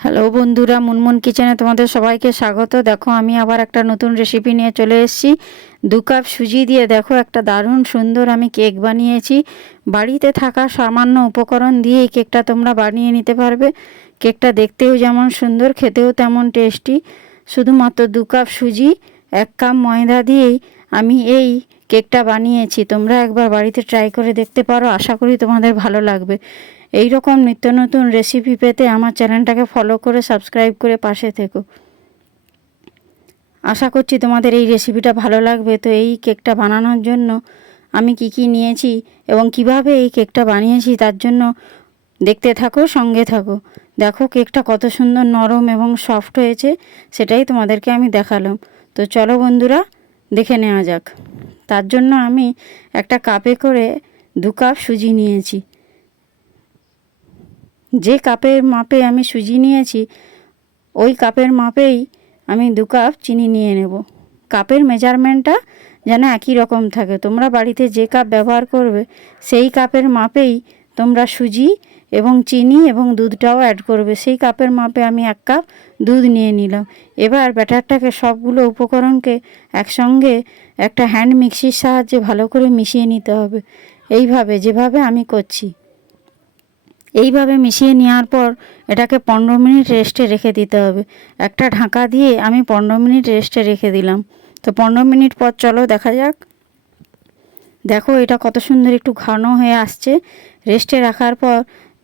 Hello বন্ধুরা, মুনমুন কিচেনে তোমাদের সবাইকে স্বাগত। দেখো, আমি আবার একটা নতুন রেসিপি নিয়ে চলে এসেছি। দু কাপ সুজি দিয়ে দেখো, একটা দারুণ সুন্দর আমি কেক বানিয়েছি। বাড়িতে থাকা সামান্য উপকরণ দিয়ে এই কেকটা তোমরা বানিয়ে নিতে পারবে। কেকটা দেখতেও যেমন সুন্দর, খেতেও তেমন টেস্টি শুধুমাত্র দু কাপ সুজি, এক কাপ ময়দা দিয়েই আমি এই কেকটা বানিয়েছি, তোমরা একবার বাড়িতে ট্রাই করে দেখতে পারো, আশা করি তোমাদের ভালো লাগবে। এই রকম নিত্য নতুন রেসিপি পেতে আমার চ্যানেলটাকে ফলো করে সাবস্ক্রাইব করে পাশে থেকো। আশা করছি তোমাদের এই রেসিপিটা ভালো লাগবে। তো এই কেকটা বানানোর জন্য আমি কি কি নিয়েছি এবং কীভাবে এই কেকটা বানিয়েছি তার জন্য দেখতে থাকো, সঙ্গে থাকো। দেখো কেকটা কত সুন্দর নরম এবং সফট হয়েছে, সেটাই তোমাদেরকে আমি দেখালাম। তো চলো বন্ধুরা দেখে নেওয়া যাক। তার জন্য আমি একটা কাপে করে দু কাপ সুজি নিয়েছি। যে কাপের মাপে আমি সুজি নিয়েছি, ওই কাপের মাপেই আমি দু কাপ চিনি নিয়ে নেব। কাপের মেজারমেন্টটা যেন একই রকম থাকে। তোমরা বাড়িতে যে কাপ ব্যবহার করবে, সেই কাপের মাপেই তোমরা সুজি এবং চিনি এবং দুধটাও অ্যাড করবে। সেই কাপের মাপে আমি এক কাপ দুধ নিয়ে নিলাম। এবার ব্যাটারটাকে সবগুলো উপকরণকে একসঙ্গে একটা হ্যান্ড মিক্সির সাহায্যে ভালো করে মিশিয়ে নিতে হবে। এইভাবে, যেভাবে আমি করছি। এইভাবে মিশিয়ে নেওয়ার পর এটাকে পনেরো মিনিট রেস্টে রেখে দিতে হবে। একটা ঢাকা দিয়ে আমি পনেরো মিনিট রেস্টে রেখে দিলাম। তো পনেরো মিনিট পর চলো দেখা যাক দেখো, এটা কত সুন্দর একটু ঘন হয়ে আসছে। রেস্টে রাখার পর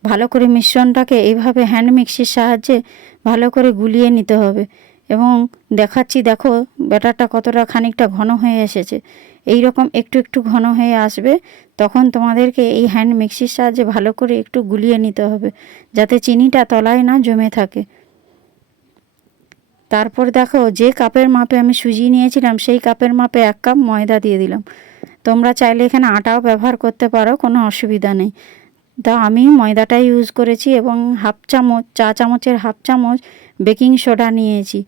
ভালো করে মিশ্রণটাকে এইভাবে হ্যান্ড মিক্সির সাহায্যে ভালো করে গুলিয়ে নিতে হবে। এবং দেখাচ্ছি, দেখো, ব্যাটারটা কতটা খানিকটা ঘন হয়ে এসেছে। এই রকম একটু একটু ঘন হয়ে আসবে, তখন তোমাদেরকে এই হ্যান্ড মিক্সির সাহায্যে ভালো করে একটু গুলিয়ে নিতে হবে, যাতে চিনিটা তলায় না জমে থাকে। তারপর দেখো, যে কাপের মাপে আমি সুজি নিয়েছিলাম, সেই কাপের মাপে এক কাপ ময়দা দিয়ে দিলাম। তোমরা চাইলে এখানে আটাও ব্যবহার করতে পারো, কোনো অসুবিধা নেই। তা আমি ময়দাটাই ইউজ করেছি এবং হাফ চামচ, চা চামচের হাফ চামচ বেকিং সোডা নিয়েছি।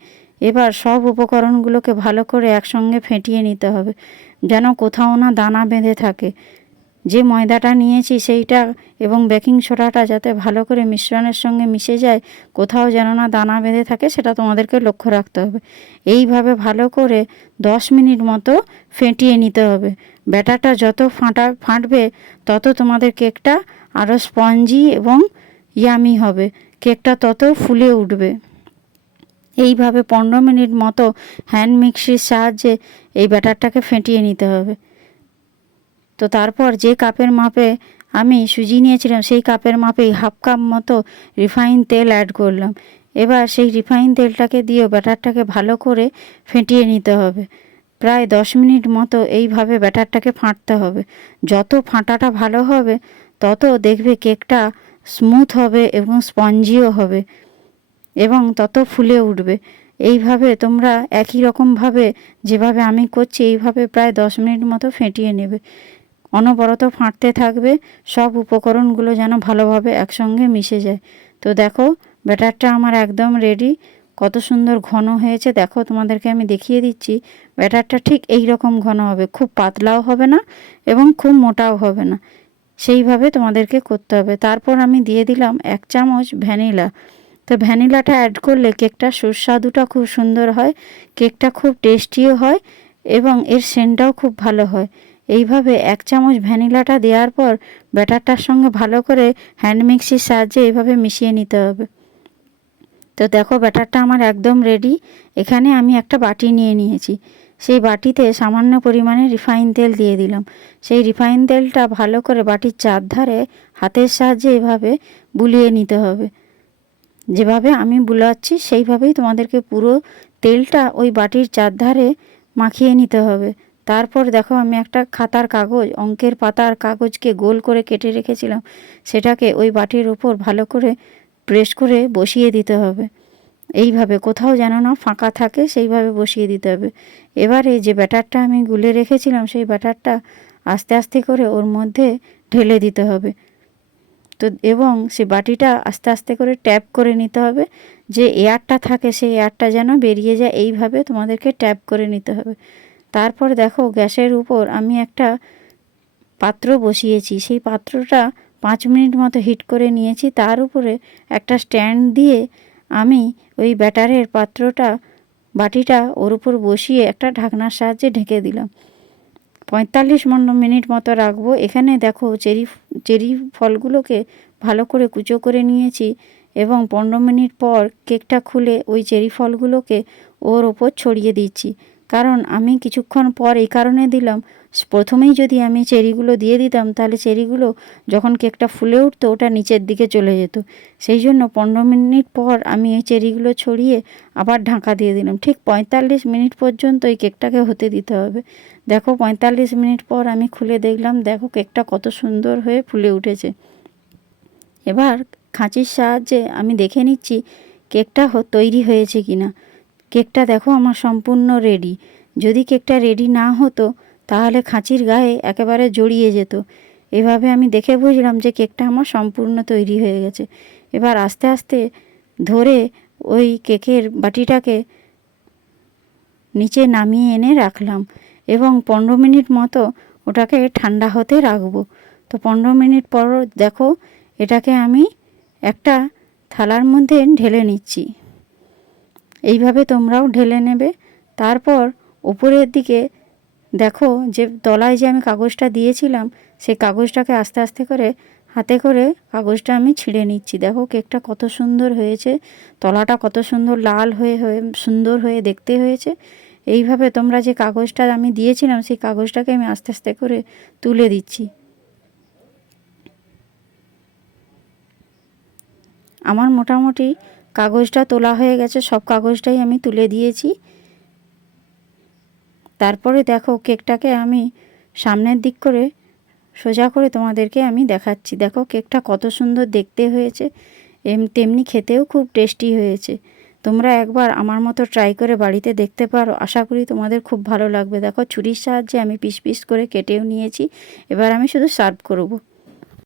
এবার সব উপকরণগুলোকে ভালো করে একসঙ্গে ফেটিয়ে নিতে হবে, যেন কোথাও না দানা বেঁধে থাকে। যে ময়দাটা নিয়েছি সেইটা এবং বেকিং সোডাটা যাতে ভালো করে মিশ্রণের সঙ্গে মিশে যায়, কোথাও যেন না দানা বেঁধে থাকে, সেটা তোমাদেরকে লক্ষ্য রাখতে হবে। এইভাবে ভালো করে দশ মিনিট মতো ফেটিয়ে নিতে হবে। ব্যাটারটা যত ফাটা ফাটবে, তত তোমাদের কেকটা আরও স্পঞ্জি এবং ইয়ামি হবে। কেকটা তত ফুলে উঠবে। এইভাবে পনেরো মিনিট মতো হ্যান্ড মিক্সির সাহায্যে এই ব্যাটারটাকে ফেটিয়ে নিতে হবে। তো তারপর যে কাপের মাপে আমি সুজি নিয়েছিলাম, সেই কাপের মাপেই হাফ কাপ মতো রিফাইন তেল অ্যাড করলাম। এবার সেই রিফাইন তেলটাকে দিয়েও ব্যাটারটাকে ভালো করে ফেটিয়ে নিতে হবে। প্রায় দশ মিনিট মতো এইভাবে ব্যাটারটাকে ফাঁটতে হবে। যত ফাঁটাটা ভালো হবে, তত দেখবে কেকটা স্মুথ হবে এবং স্পঞ্জিও হবে এবং তত ফুলে উঠবে। এইভাবে তোমরা একই রকমভাবে যেভাবে আমি করছি, এইভাবে প্রায় দশ মিনিট মতো ফেটিয়ে নেবে। অনবরত ফাঁটতে থাকবে, সব উপকরণগুলো যেন ভালোভাবে একসঙ্গে মিশে যায়। তো দেখো, ব্যাটারটা আমার একদম রেডি কত সুন্দর ঘন হয়েছে, দেখো তোমাদেরকে আমি দেখিয়ে দিচ্ছি। ব্যাটারটা ঠিক এই রকম ঘন হবে, খুব পাতলাও হবে না এবং খুব মোটাও হবে না। সেইভাবে তোমাদেরকে করতে হবে। তারপর আমি দিয়ে দিলাম এক চামচ ভ্যানিলা। তো ভ্যানিলাটা অ্যাড করলে কেকটা সুস্বাদুটা খুব সুন্দর হয়, কেকটা খুব টেস্টিও হয় এবং এর সেন্টটাও খুব ভালো হয়। এইভাবে এক চামচ ভ্যানিলাটা দেওয়ার পর ব্যাটারটার সঙ্গে ভালো করে হ্যান্ড মিক্সির সাহায্যে এইভাবে মিশিয়ে নিতে হবে। তো দেখো ব্যাটারটা আমার একদম রেডি এখানে আমি একটা বাটি নিয়ে নিয়েছি। সেই বাটিতে সামান্য পরিমাণে রিফাইন তেল দিয়ে দিলাম। সেই রিফাইন তেলটা ভালো করে বাটির চারধারে হাতের সাহায্যে এভাবে বুলিয়ে নিতে হবে। যেভাবে আমি বুলাচ্ছি, সেইভাবেই তোমাদেরকে পুরো তেলটা ওই বাটির চারধারে মাখিয়ে নিতে হবে। তারপর দেখো আমি একটা খাতার কাগজ, অঙ্কের পাতার কাগজকে গোল করে কেটে রেখেছিলাম। সেটাকে ওই বাটির উপর ভালো করে প্রেস করে বসিয়ে দিতে হবে। এইভাবে কোথাও যেন না ফাঁকা থাকে, সেইভাবে বসিয়ে দিতে হবে। এবারে যে ব্যাটারটা আমি গুলে রেখেছিলাম, সেই ব্যাটারটা আস্তে আস্তে করে ওর মধ্যে ঢেলে দিতে হবে। তো এবং সে বাটিটা আস্তে আস্তে করে ট্যাপ করে নিতে হবে। যে এয়ারটা থাকে, সেই এয়ারটা যেন বেরিয়ে যায়, এইভাবে তোমাদেরকে ট্যাপ করে নিতে হবে। তারপর দেখো গ্যাসের উপর আমি একটা পাত্র বসিয়েছি। সেই পাত্রটা পাঁচ মিনিট মতো হিট করে নিয়েছি। তার উপরে একটা স্ট্যান্ড দিয়ে আমি ওই ব্যাটারের পাত্রটা, বাটিটা ওর উপর বসিয়ে একটা ঢাকনার সাহায্যে ঢেকে দিলাম। পঁয়তাল্লিশ মিনিট মতো রাখব। এখানে দেখো চেরি চেরি ফলগুলোকে ভালো করে কুচো করে নিয়েছি এবং পনেরো মিনিট পর কেকটা খুলে ওই চেরি ফলগুলোকে ওর ওপর ছড়িয়ে দিচ্ছি। কারণ আমি কিছুক্ষণ পর এই কারণে দিলাম। প্রথমেই যদি আমি চেরিগুলো দিয়ে দিতাম, তাহলে চেরিগুলো যখন কেকটা ফুলে উঠতো, ওটা নিচের দিকে চলে যেত। সেই জন্য পনেরো মিনিট পর আমি এই চেরিগুলো ছড়িয়ে আবার ঢাকা দিয়ে দিলাম। ঠিক পঁয়তাল্লিশ মিনিট পর্যন্ত এই কেকটাকে হতে দিতে হবে। দেখো, পঁয়তাল্লিশ মিনিট পর আমি খুলে দেখলাম, দেখো কেকটা কত সুন্দর হয়ে ফুলে উঠেছে। এবার খাঁচির সাহায্যে আমি দেখে নিচ্ছি, কেকটা তৈরি হয়েছে কিনা। না কেকটা দেখো, আমার সম্পূর্ণ রেডি যদি কেকটা রেডি না হতো, তাহলে খাঁচির গায়ে একেবারে জড়িয়ে যেত। এভাবে আমি দেখে বুঝলাম যে কেকটা আমার সম্পূর্ণ তৈরি হয়ে গেছে। এবার আস্তে আস্তে ধরে ওই কেকের বাটিটাকে নিচে নামিয়ে এনে রাখলাম এবং পনেরো মিনিট মতো ওটাকে ঠান্ডা হতে রাখব। তো পনেরো মিনিট পর দেখো, এটাকে আমি একটা থালার মধ্যে ঢেলে নিচ্ছি। এইভাবে তোমরাও ঢেলে নেবে। তারপর উপরের দিকে দেখো যে তলায় যে আমি কাগজটা দিয়েছিলাম, সেই কাগজটাকে আস্তে আস্তে করে, হাতে করে কাগজটা আমি ছিঁড়ে নিচ্ছি। দেখো কেকটা কত সুন্দর হয়েছে, তলাটা কত সুন্দর লাল হয়ে হয়ে, সুন্দর হয়ে দেখতে হয়েছে। এইভাবে তোমরা যে কাগজটা আমি দিয়েছিলাম, সেই কাগজটাকে আমি আস্তে আস্তে করে তুলে দিচ্ছি। আমার মোটামুটি কাগজটা তোলা হয়ে গেছে, সব কাগজটাই আমি তুলে দিয়েছি। তারপরে দেখো কেকটাকে আমি সামনের দিক করে সোজা করে তোমাদেরকে আমি দেখাচ্ছি। দেখো কেকটা কত সুন্দর দেখতে হয়েছে, এম তেমনি খেতেও খুব টেস্টি হয়েছে। তোমরা একবার আমার মতো ট্রাই করে বাড়িতে দেখতে পারো, আশা করি তোমাদের খুব ভালো লাগবে। দেখো ছুরির সাহায্যে আমি পিস পিস করে কেটেও নিয়েছি, এবার আমি শুধু সার্ভ করব।